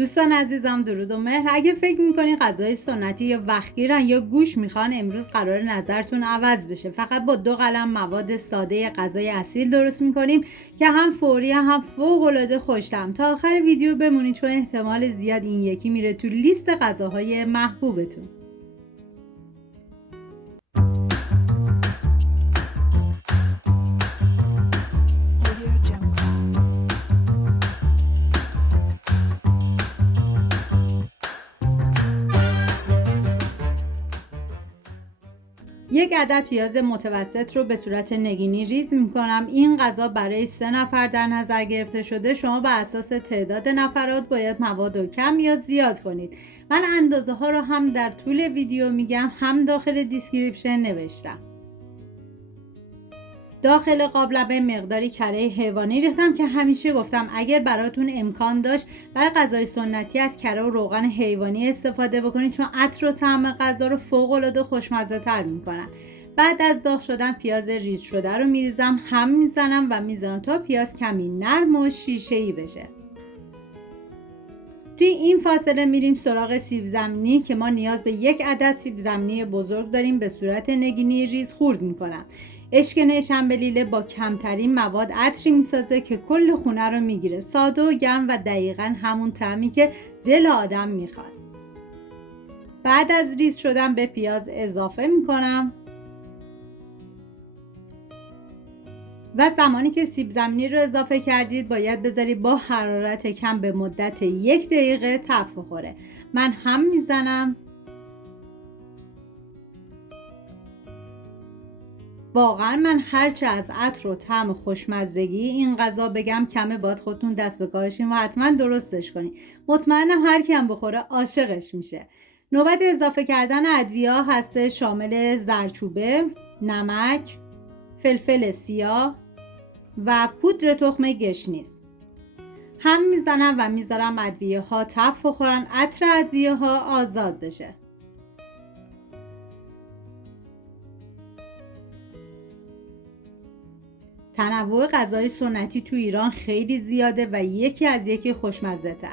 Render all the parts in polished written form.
دوستان عزیزم درود و مهر. اگه فکر میکنین غذای سنتی یا وقتگیرن یا گوش میخوان، امروز قرار نظرتون عوض بشه. فقط با 2 قلم مواد ساده غذای اصیل درست میکنیم که هم فوری هم فوق العاده خوش‌طعم. تا آخر ویدیو بمونید چون احتمال زیاد این یکی میره تو لیست غذاهای محبوبتون. یک عدد پیاز متوسط رو به صورت نگینی ریز میکنم. این غذا برای 3 نفر در نظر گرفته شده. شما به اساس تعداد نفرات باید مواد رو کم یا زیاد کنید. من اندازه ها رو هم در طول ویدیو میگم، هم داخل دیسکریپشن نوشتم. داخل قابلمه مقداری کره حیوانی ریختم که همیشه گفتم اگر براتون امکان داشت برای غذای سنتی از کره و روغن حیوانی استفاده بکنید، چون عطر و طعم غذا رو فوق العاده خوشمزه تر میکنن. بعد از داغ شدن پیاز ریز شده رو میریزم، هم میزنم و میذارم تا پیاز کمی نرم و شیشه‌ای بشه. توی این فاصله میریم سراغ سیب زمینی که ما نیاز به 1 عدد سیب زمینی بزرگ داریم. به صورت نگینی ریز خورد میکنم. اشکنه شنبلیله با کمترین مواد عطری میسازه که کل خونه رو میگیره. ساده و گرم و دقیقاً همون طعمی که دل آدم میخواد. بعد از ریز شدن به پیاز اضافه میکنم و زمانی که سیب زمینی رو اضافه کردید باید بذارید با حرارت کم به مدت 1 دقیقه تفت بخوره. من هم میزنم. واقعا من هرچه از عطر و طعم خوشمزگی این غذا بگم کمه، باید خودتون دست به کارشین و حتما درستش کنید. مطمئنم هر کی هم بخوره عاشقش میشه. نوبت اضافه کردن ادویه هست، شامل زردچوبه، نمک، فلفل سیاه و پودر تخم گشنیز. هم میزنم و میذارم ادویه ها تفت بخورن، عطر ادویه ها آزاد بشه. تنوع غذای سنتی تو ایران خیلی زیاده و یکی از یکی خوشمزه تر.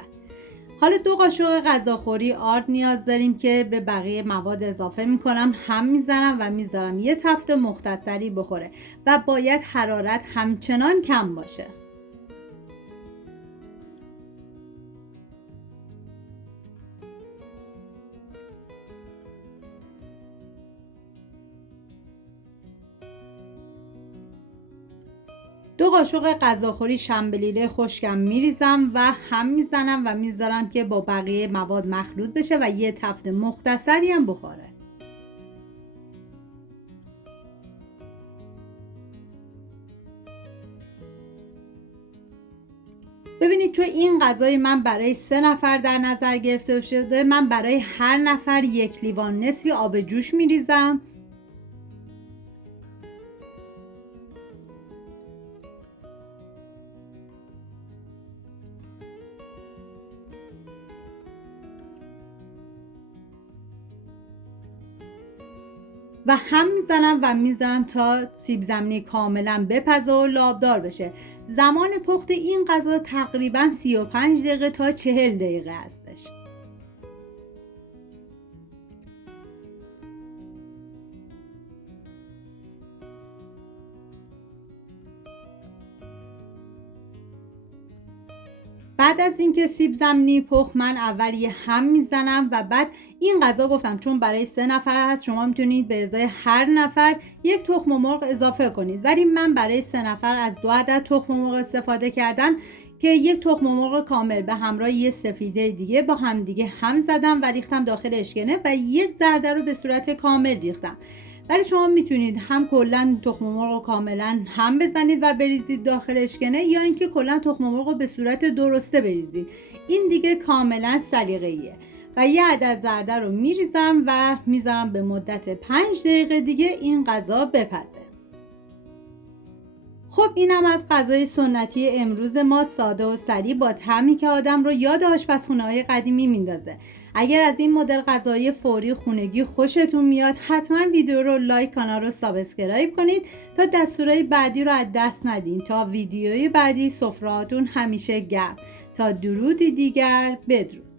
حالا 2 قاشق غذاخوری آرد نیاز داریم که به بقیه مواد اضافه میکنم، هم میزنم و میذارم یه تفت مختصری بخوره و باید حرارت همچنان کم باشه. دو قاشق غذاخوری شنبلیله خشکم میریزم و هم میزنم و میذارم که با بقیه مواد مخلوط بشه و یه تفت مختصری هم بخوره. ببینید چون این غذای من برای 3 نفر در نظر گرفته شده، من برای هر نفر 1 لیوان نصفی آب جوش میریزم. و هم میزنم و میذارم تا سیب زمینی کاملا بپزه و لابدار بشه. زمان پخت این غذا تقریبا 35 دقیقه تا 40 دقیقه هستش. بعد از اینکه سیب زمینی پخت، من اول یه هم میزنم و بعد این غذا گفتم چون برای 3 نفر هست شما میتونید به ازای هر نفر 1 تخم مرغ اضافه کنید، ولی من برای 3 نفر از 2 عدد تخم مرغ استفاده کردم که 1 تخم مرغ کامل به همراه یه سفیده دیگه با هم دیگه هم زدم و ریختم داخل اشکنه و 1 زرده رو به صورت کامل ریختم. ولی شما میتونید هم کلا تخم مرغ رو کاملا هم بزنید و بریزید داخل اشکنه، یا اینکه کلا تخم مرغ رو به صورت درسته بریزید. این دیگه کاملا سلیقه‌ایه. و یه عدد زرده رو میریزم و میذارم به مدت 5 دقیقه دیگه این غذا بپزه. خب اینم از غذای سنتی امروز ما، ساده و سریع با طعمی که آدم رو یاد آشپزخونه‌های قدیمی میندازه. اگر از این مدل غذای فوری خونگی خوشتون میاد، حتما ویدیو رو لایک، کانال رو سابسکرایب کنید تا دستورهای بعدی رو از دست ندین. تا ویدیوی بعدی، سفره‌هاتون همیشه گرم. تا درودی دیگر بدرود.